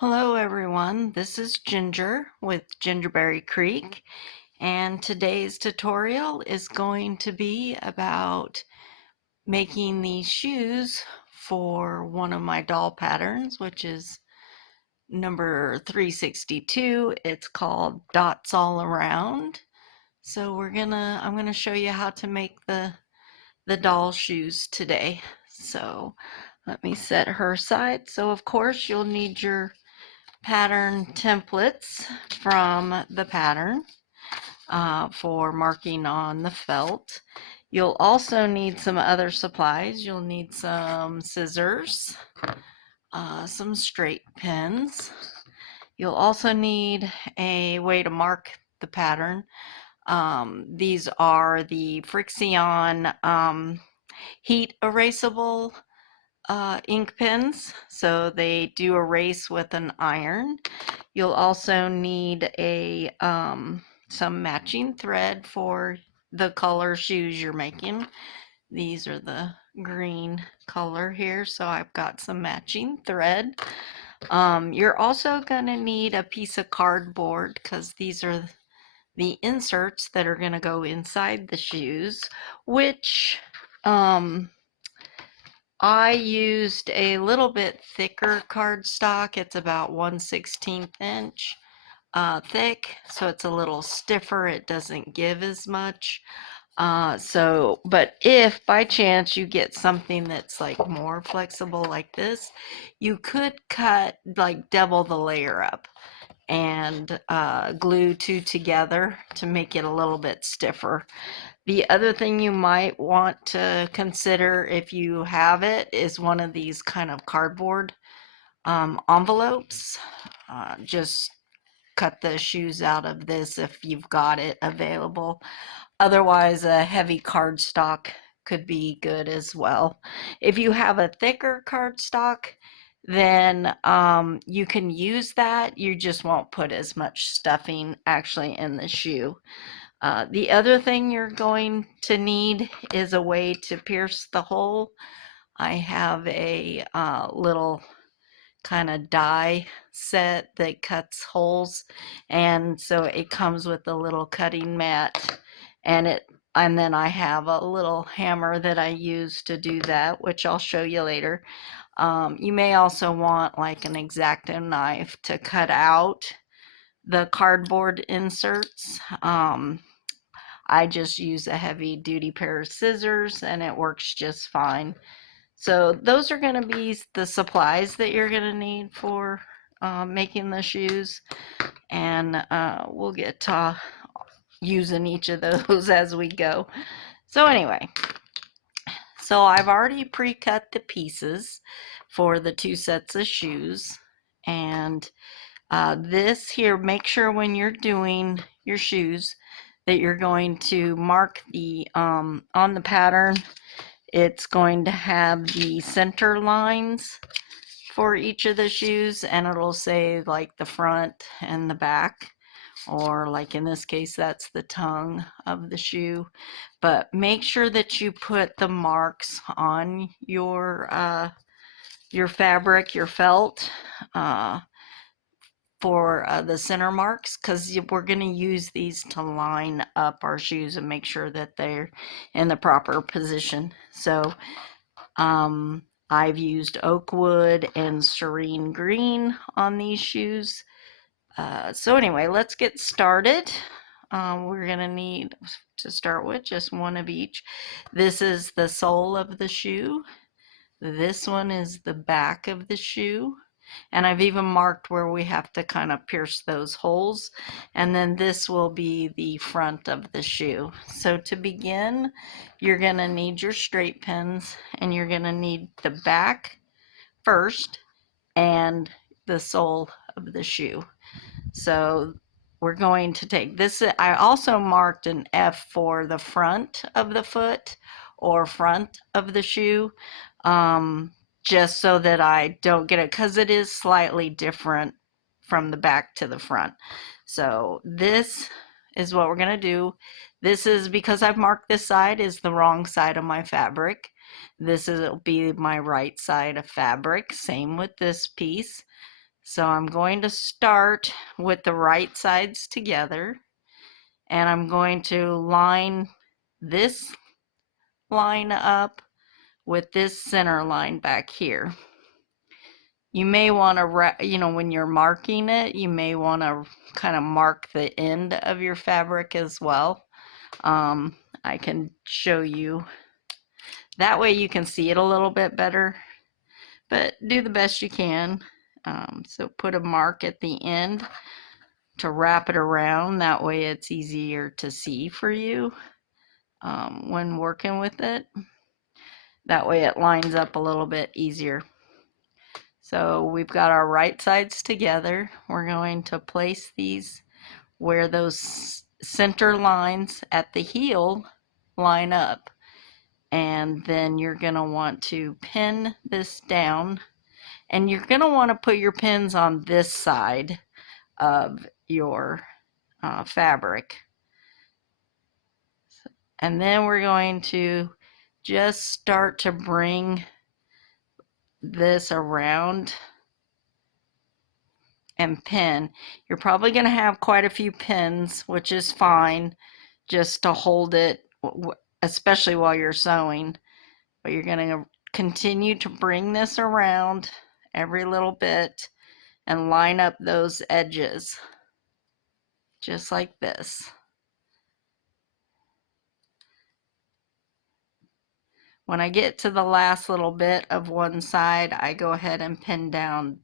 Hello everyone, this is Ginger with Gingerberry Creek, and today's tutorial is going to be about making these shoes for one of my doll patterns, which is number 362. It's called Dots All Around. So I'm gonna show you how to make the doll shoes today. So let me set her aside. So of course you'll need your pattern templates from the pattern for marking on the felt. You'll also need some other supplies. You'll need some scissors, some straight pins. You'll also need a way to mark the pattern. These are the Frixion heat erasable ink pens, so they do erase with an iron. You'll also need a some matching thread for the color shoes you're making. These are the green color here, so I've got some matching thread. You're also going to need a piece of cardboard because these are the inserts that are going to go inside the shoes, which I used a little bit thicker cardstock. It's about 1/16 inch thick, so it's a little stiffer. It doesn't give as much. But if by chance you get something that's like more flexible like this, you could cut, like double the layer up and glue two together to make it a little bit stiffer. The other thing you might want to consider if you have it is one of these kind of cardboard envelopes. Just cut the shoes out of this if you've got it available. Otherwise, a heavy cardstock could be good as well. If you have a thicker cardstock, then you can use that. You just won't put as much stuffing actually in the shoe. The other thing you're going to need is a way to pierce the hole. I have a little kind of die set that cuts holes, and so it comes with a little cutting mat, and then I have a little hammer that I use to do that, which I'll show you later. You may also want like an X-Acto knife to cut out the cardboard inserts. I just use a heavy duty pair of scissors and it works just fine. So those are going to be the supplies that you're going to need for making the shoes, and we'll get to using each of those as we go. So anyway, so I've already pre-cut the pieces for the two sets of shoes, and this here, make sure when you're doing your shoes that you're going to mark the on the pattern. It's going to have the center lines for each of the shoes, and it'll say like the front and the back, or like in this case that's the tongue of the shoe. But make sure that you put the marks on your fabric, your felt, for the center marks, because we're going to use these to line up our shoes and make sure that they're in the proper position. So I've used oak wood and serene green on these shoes. So anyway, let's get started. We're going to need to start with just one of each. This is the sole of the shoe. This one is the back of the shoe. And I've even marked where we have to kind of pierce those holes. And then this will be the front of the shoe. So to begin, you're going to need your straight pins, and you're going to need the back first and the sole of the shoe. So we're going to take this. I also marked an F for the front of the foot or front of the shoe. Just so that I don't get it, because it is slightly different from the back to the front. So this is what we're going to do. This is, because I've marked this side is the wrong side of my fabric. This will be my right side of fabric. Same with this piece. So I'm going to start with the right sides together, and I'm going to line this line up with this center line back here. You may want to, when you're marking it, you may want to kind of mark the end of your fabric as well. I can show you. That way you can see it a little bit better, but do the best you can. So put a mark at the end to wrap it around. That way it's easier to see for you when working with it. That way it lines up a little bit easier. So we've got our right sides together. We're going to place these where those center lines at the heel line up. And then you're going to want to pin this down. And you're going to want to put your pins on this side of your fabric. And then we're going to just start to bring this around and pin. You're probably going to have quite a few pins, which is fine, just to hold it, especially while you're sewing. But you're going to continue to bring this around every little bit and line up those edges just like this. When I get to the last little bit of one side, I go ahead and pin down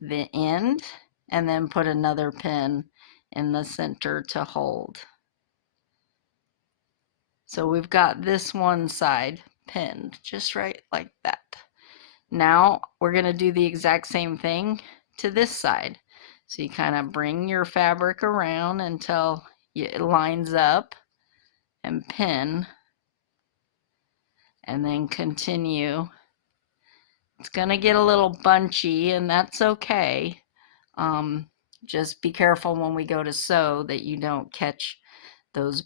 the end and then put another pin in the center to hold. So we've got this one side pinned just right like that. Now we're going to do the exact same thing to this side. So you kind of bring your fabric around until it lines up and pin, and then continue. It's going to get a little bunchy, and that's okay. Just be careful when we go to sew that you don't catch those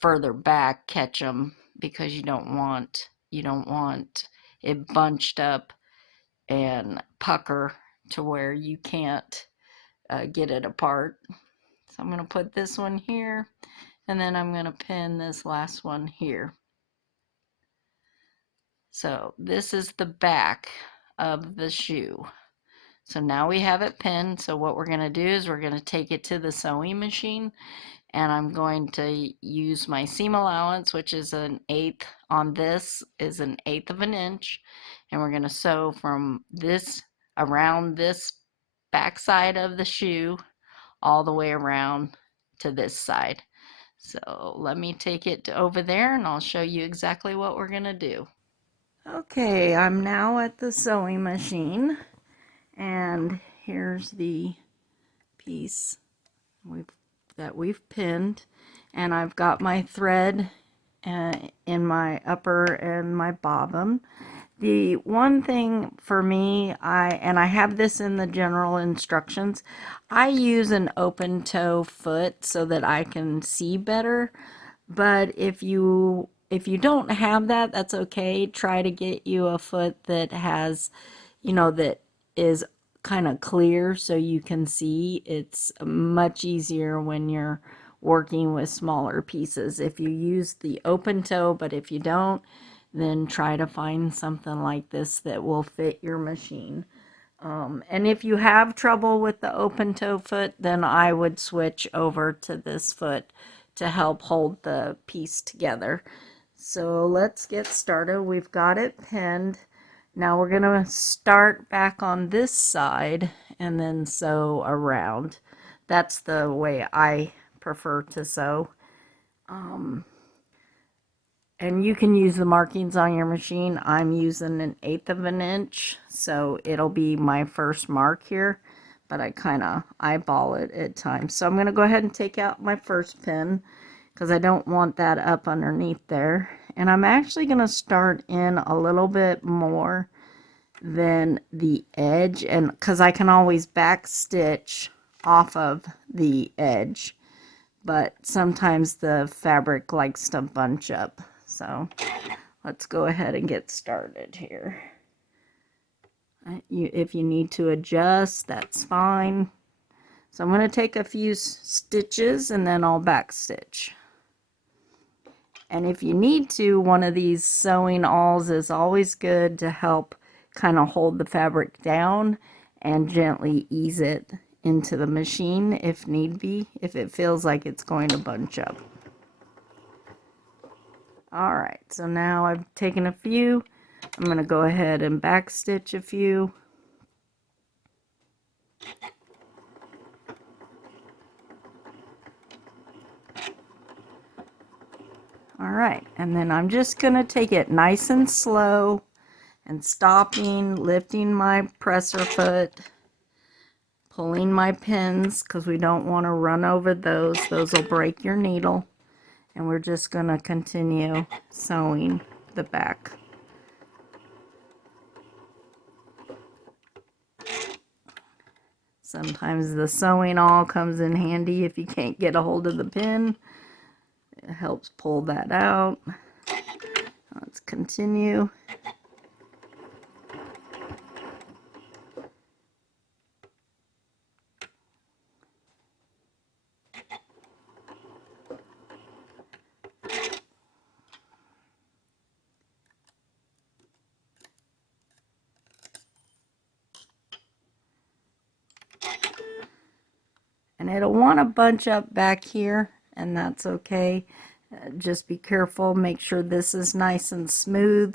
further back, catch them, because you don't want it bunched up and pucker to where you can't get it apart. So I'm going to put this one here, and then I'm going to pin this last one here. So this is the back of the shoe. So now we have it pinned. So what we're going to do is we're going to take it to the sewing machine, and I'm going to use my seam allowance, which is an 1/8 on this, is an 1/8 of an inch, and we're going to sew from this around this back side of the shoe all the way around to this side. So let me take it over there and I'll show you exactly what we're going to do. Okay, I'm now at the sewing machine, and here's the piece that we've pinned, and I've got my thread in my upper and my bottom. The one thing for me, I have this in the general instructions, I use an open toe foot so that I can see better. But if you don't have that, that's okay. Try to get you a foot that has, that is kind of clear so you can see. It's much easier when you're working with smaller pieces if you use the open toe, but if you don't, then try to find something like this that will fit your machine. And if you have trouble with the open toe foot, then I would switch over to this foot to help hold the piece together. So let's get started. We've got it pinned. Now we're going to start back on this side and then sew around. That's the way I prefer to sew. And you can use the markings on your machine. I'm using an 1/8 of an inch, so it'll be my first mark here, but I kind of eyeball it at times. So I'm going to go ahead and take out my first pin because I don't want that up underneath there. And I'm actually going to start in a little bit more than the edge, and because I can always back stitch off of the edge, but sometimes the fabric likes to bunch up. So let's go ahead and get started here. If you need to adjust, that's fine. So I'm going to take a few stitches and then I'll back stitch. And if you need to, one of these sewing awls is always good to help kind of hold the fabric down and gently ease it into the machine if need be, if it feels like it's going to bunch up. Alright, so now I've taken a few. I'm going to go ahead and back stitch a few. Alright, and then I'm just going to take it nice and slow and stopping, lifting my presser foot, pulling my pins because we don't want to run over those. Those will break your needle. And we're just going to continue sewing the back. Sometimes the sewing awl comes in handy if you can't get a hold of the pin. It helps pull that out. Let's continue. And it'll want to bunch up back here, and that's okay. Just be careful, make sure this is nice and smooth.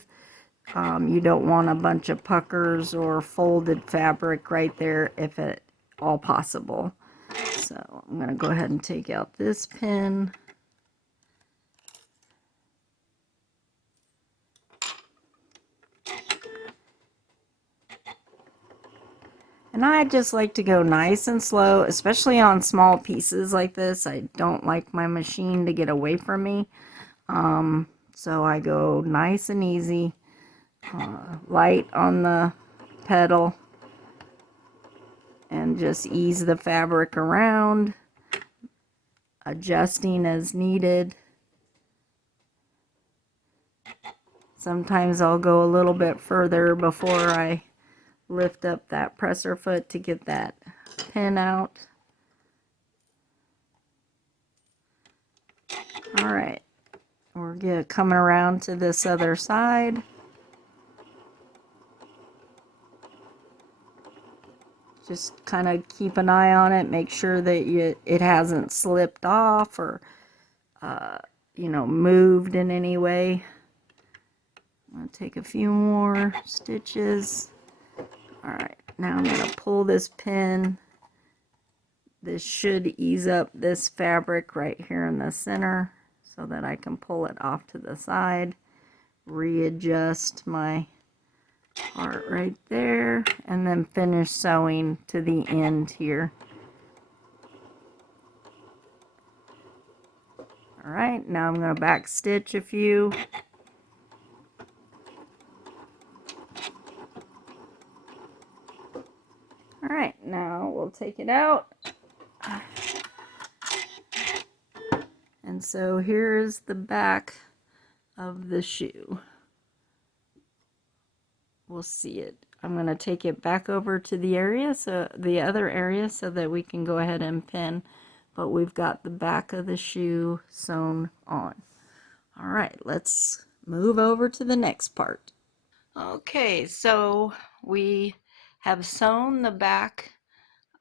You don't want a bunch of puckers or folded fabric right there if at all possible. So I'm going to go ahead and take out this pin. And I just like to go nice and slow, especially on small pieces like this. I don't like my machine to get away from me. So I go nice and easy, light on the pedal, and just ease the fabric around, adjusting as needed. Sometimes I'll go a little bit further before I lift up that presser foot to get that pin out. Alright, we're coming around to this other side. Just kind of keep an eye on it, make sure that it hasn't slipped off or you know, moved in any way. I'm going to take a few more stitches. Alright, now I'm going to pull this pin. This should ease up this fabric right here in the center so that I can pull it off to the side. Readjust my part right there and then finish sewing to the end here. Alright, now I'm going to back stitch a few. Alright, now we'll take it out. And so here's the back of the shoe. We'll see it. I'm going to take it back over to the area, so the other area, so that we can go ahead and pin. But we've got the back of the shoe sewn on. Alright, let's move over to the next part. Okay, so we have sewn the back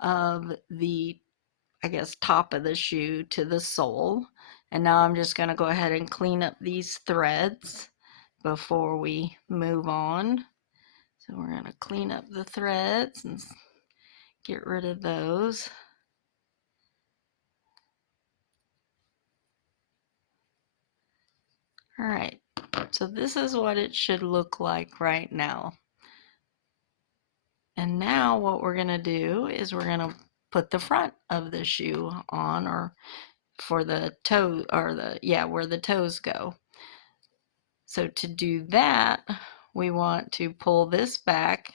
of the, I guess, top of the shoe to the sole. And now I'm just going to go ahead and clean up these threads before we move on. So we're going to clean up the threads and get rid of those. Alright, so this is what it should look like right now. And now what we're going to do is we're going to put the front of the shoe on, or for the toe, or where the toes go. So to do that, we want to pull this back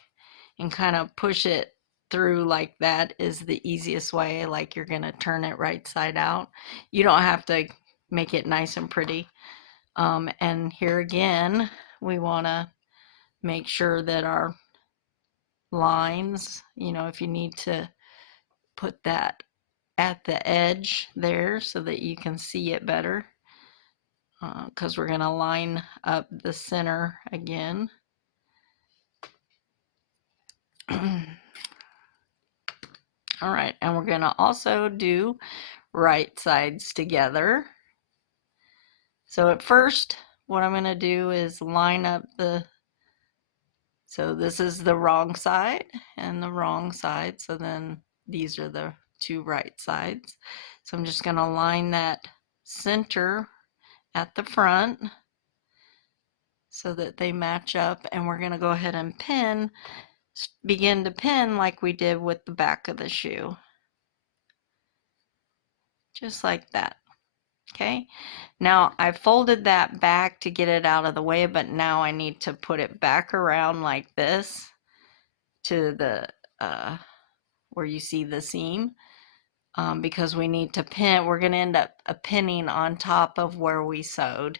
and kind of push it through like that is the easiest way, like you're going to turn it right side out. You don't have to make it nice and pretty. And here again, we want to make sure that our lines, you know, if you need to put that at the edge there so that you can see it better, because we're going to line up the center again. All right, and we're going to also do right sides together. So at first, what I'm going to do is line up so this is the wrong side and the wrong side, so then these are the two right sides. So I'm just going to line that center at the front so that they match up, and we're going to go ahead and begin to pin like we did with the back of the shoe. Just like that. Okay, now I folded that back to get it out of the way, but now I need to put it back around like this to the where you see the seam, because we need to pin. We're going to end up pinning on top of where we sewed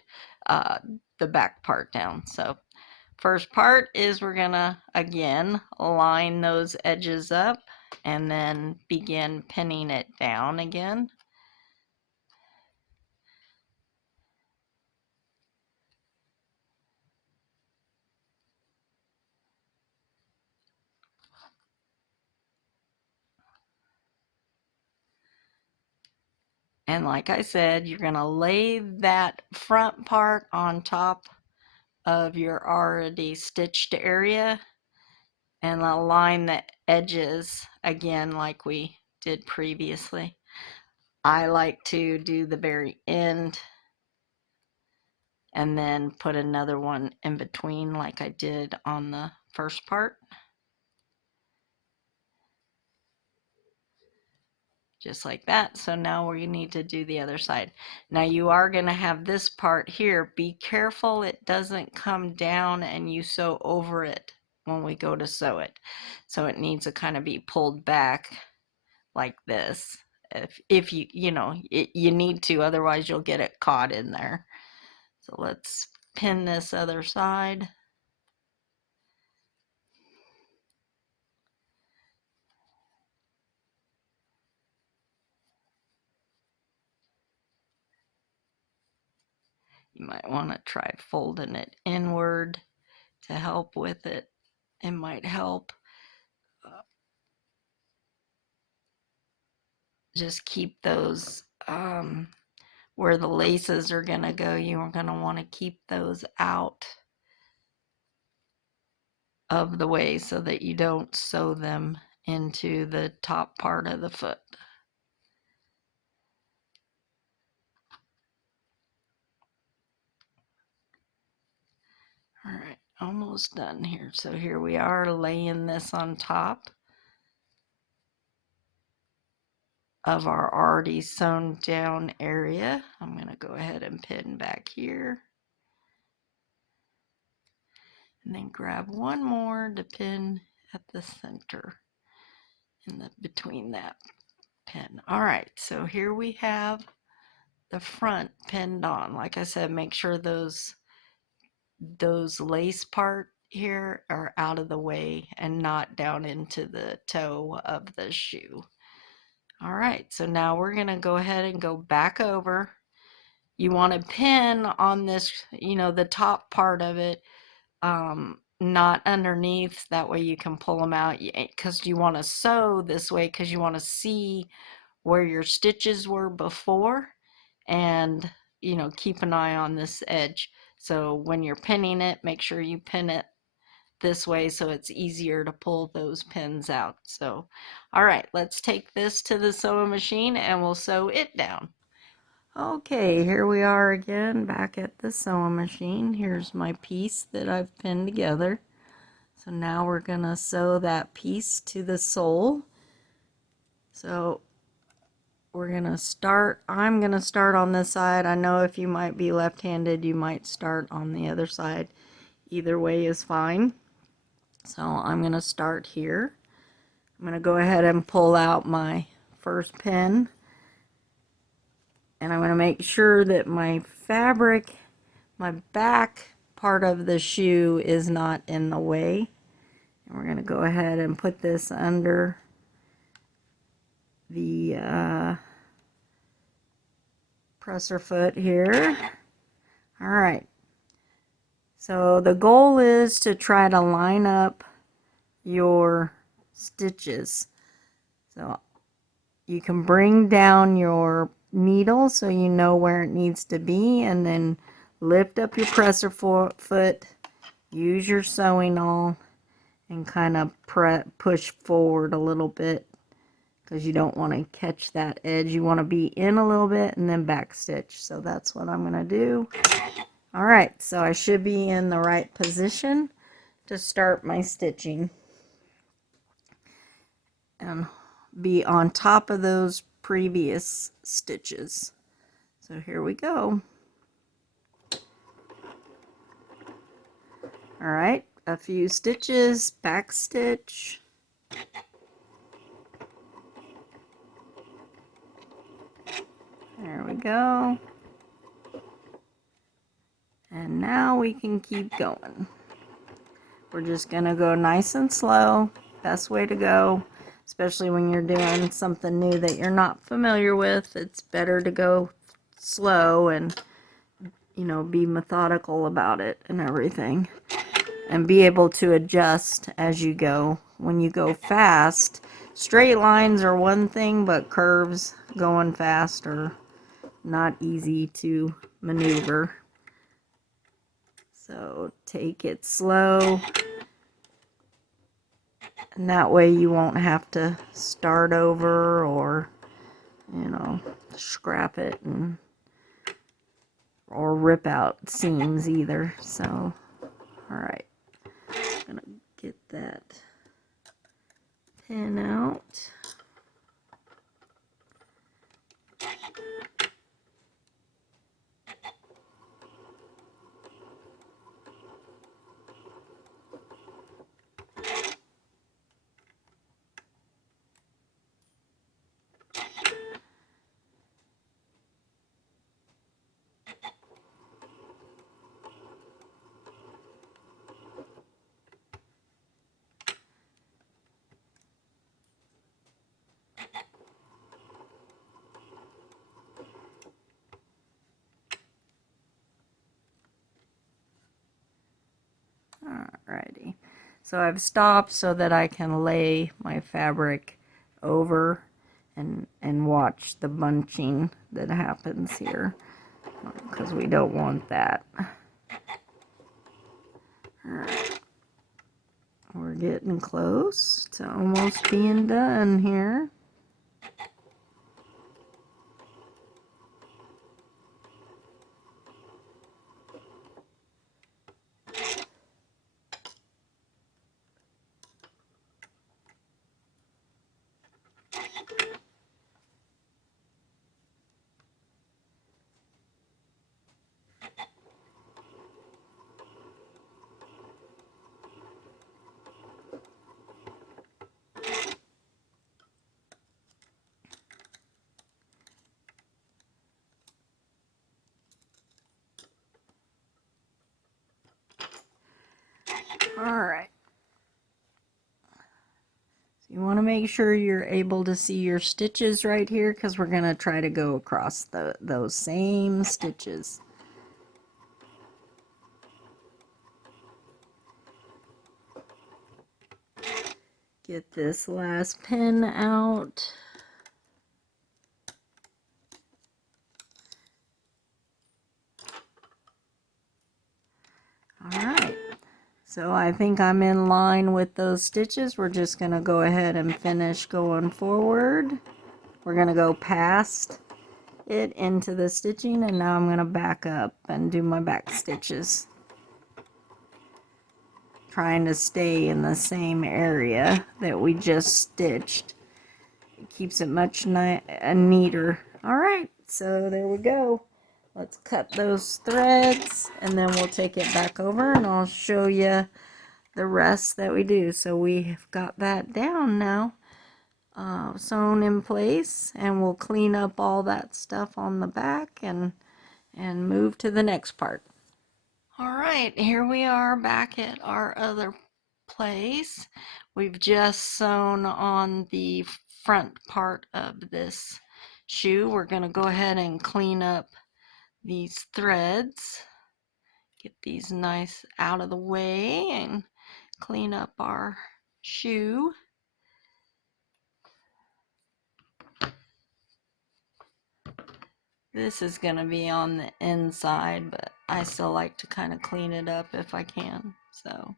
the back part down. So first part is we're going to again line those edges up and then begin pinning it down again. And like I said, you're going to lay that front part on top of your already stitched area and align the edges again like we did previously. I like to do the very end and then put another one in between like I did on the first part. Just like that. So now we need to do the other side. Now you are going to have this part here. Be careful it doesn't come down and you sew over it when we go to sew it. So it needs to kind of be pulled back like this. If you know, you need to, otherwise you'll get it caught in there. So let's pin this other side. You might want to try folding it inward to help with it. It might help. Just keep those where the laces are going to go. You are going to want to keep those out of the way so that you don't sew them into the top part of the foot. All right, almost done here. So here we are laying this on top of our already sewn down area. I'm going to go ahead and pin back here. And then grab one more to pin at the center in the between that pin. All right, so here we have the front pinned on. Like I said, make sure those lace part here are out of the way and not down into the toe of the shoe. All right, so now we're going to go ahead and go back over. You want to pin on this, you know, the top part of it, not underneath. That way you can pull them out, because you want to sew this way because you want to see where your stitches were before, and you know, keep an eye on this edge. So when you're pinning it, make sure you pin it this way so it's easier to pull those pins out. So all right, let's take this to the sewing machine and we'll sew it down. Okay, here we are again back at the sewing machine. Here's my piece that I've pinned together. So now we're gonna sew that piece to the sole. So we're gonna start, I'm gonna start on this side. I know if you might be left-handed, you might start on the other side. Either way is fine. So I'm gonna start here. I'm gonna go ahead and pull out my first pin, and I'm gonna make sure that my fabric, my back part of the shoe is not in the way. And we're going to go ahead and put this under the presser foot here. All right. So the goal is to try to line up your stitches. So you can bring down your needle so you know where it needs to be, and then lift up your presser foot, use your sewing awl, and kind of push forward a little bit, because you don't want to catch that edge. You want to be in a little bit and then back stitch. So that's what I'm going to do. All right, so I should be in the right position to start my stitching and be on top of those previous stitches. So here we go. All right, a few stitches, back stitch. There we go. And now we can keep going. We're just gonna go nice and slow. Best way to go, especially when you're doing something new that you're not familiar with. It's better to go slow and, you know, be methodical about it and everything, and be able to adjust as you go. When you go fast, straight lines are one thing, but curves going fast are not easy to maneuver. So take it slow, and that way you won't have to start over or, you know, scrap it and or rip out seams either. So, all right, I'm gonna get that pin out. Alrighty, so I've stopped so that I can lay my fabric over and watch the bunching that happens here, because we don't want that. Alright, we're getting close to almost being done here. Alright, so you want to make sure you're able to see your stitches right here, because we're going to try to go across those same stitches. Get this last pin out. Alright, so I think I'm in line with those stitches. We're just going to go ahead and finish going forward. We're going to go past it into the stitching, and now I'm going to back up and do my back stitches, trying to stay in the same area that we just stitched. It keeps it much neater. Alright, so there we go. Let's cut those threads, and then we'll take it back over and I'll show you the rest that we do. So we've got that down now, sewn in place, and we'll clean up all that stuff on the back and move to the next part. All right, here we are back at our other place. We've just sewn on the front part of this shoe. We're going to go ahead and clean up these threads. Get these nice out of the way and clean up our shoe. This is going to be on the inside, but I still like to kind of clean it up if I can. So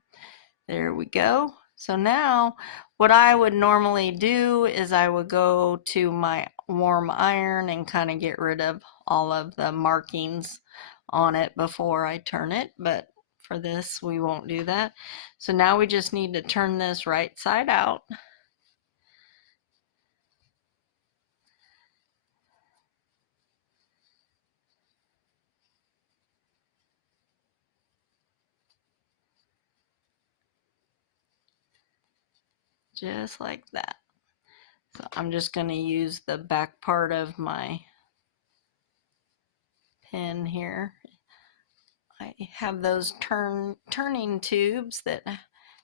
there we go. So now what I would normally do is I would go to my warm iron and kind of get rid of all of the markings on it before I turn it, but for this we won't do that. So now we just need to turn this right side out. Just like that. So I'm just going to use the back part of my pin here. I have those turning tubes that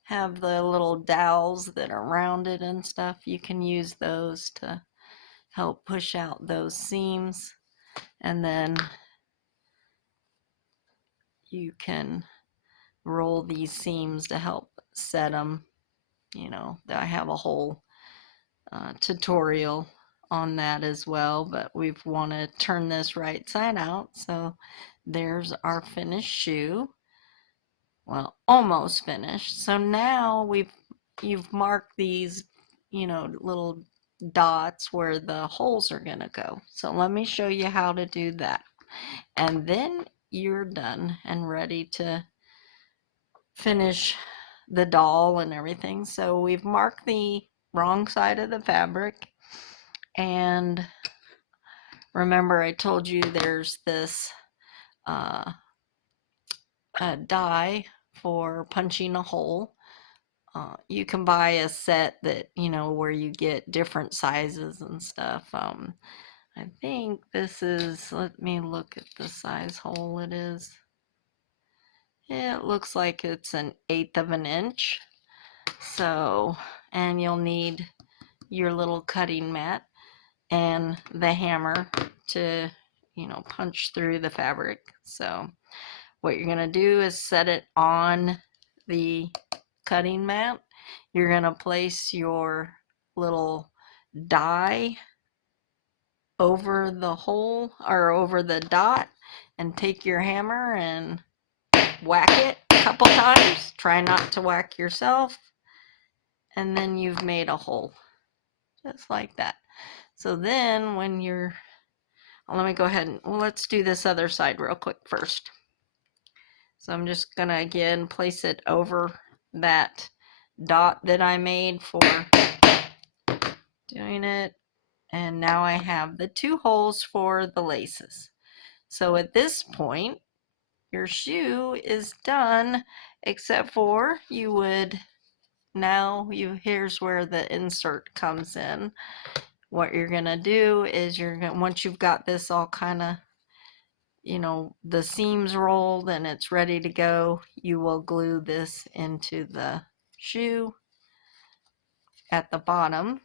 have the little dowels that are rounded and stuff. You can use those to help push out those seams, and then you can roll these seams to help set them. You know, I have a whole tutorial on that as well, but we want to turn this right side out. So there's our finished shoe. Well, almost finished. So now you've marked these, you know, little dots where the holes are gonna go. So let me show you how to do that. And then you're done and ready to finish the doll and everything. So we've marked the wrong side of the fabric, and remember I told you there's this die for punching a hole. You can buy a set that, you know, where you get different sizes and stuff. I think this is, let me look at the size hole it is. It looks like it's 1/8 of an inch. So, and you'll need your little cutting mat and the hammer to, you know, punch through the fabric. So what you're going to do is set it on the cutting mat. You're going to place your little die over the hole or over the dot and take your hammer and whack it a couple times. Try not to whack yourself. And then you've made a hole just like that. So then when you're, let me go ahead and, well, let's do this other side real quick first. So I'm just gonna again place it over that dot that I made for doing it. And now I have the 2 holes for the laces. So at this point, your shoe is done, except for you would, now here's where the insert comes in. What you're gonna do is you're gonna, once you've got this all kind of, you know, the seams rolled and it's ready to go, you will glue this into the shoe at the bottom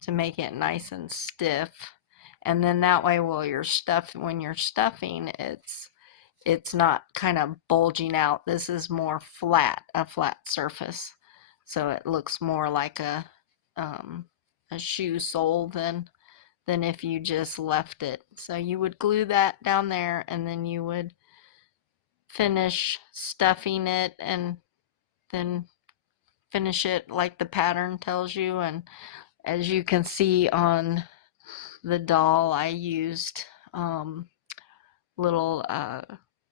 to make it nice and stiff. And then that way, while you're when you're stuffing, it's not kind of bulging out. This is more flat, a flat surface, so it looks more like a shoe sole than if you just left it. So you would glue that down there, and then you would finish stuffing it, and then finish it like the pattern tells you. And as you can see on the doll, I used little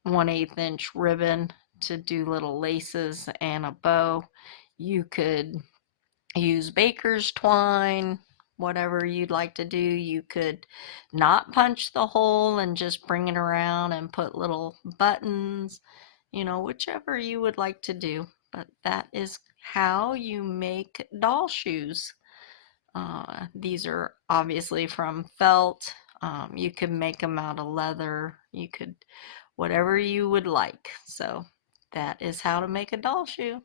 1/8 inch ribbon to do little laces and a bow. You could use baker's twine, whatever you'd like to do. You could not punch the hole and just bring it around and put little buttons, you know, whichever you would like to do. But that is how you make doll shoes. These are obviously from felt. You can make them out of leather. You could, whatever you would like. So that is how to make a doll shoe.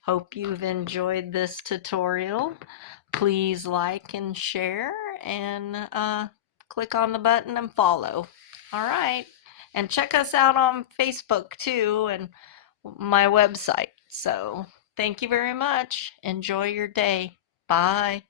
Hope you've enjoyed this tutorial. Please like and share, and click on the button and follow. All right. And check us out on Facebook too, and my website. So thank you very much. Enjoy your day. Bye.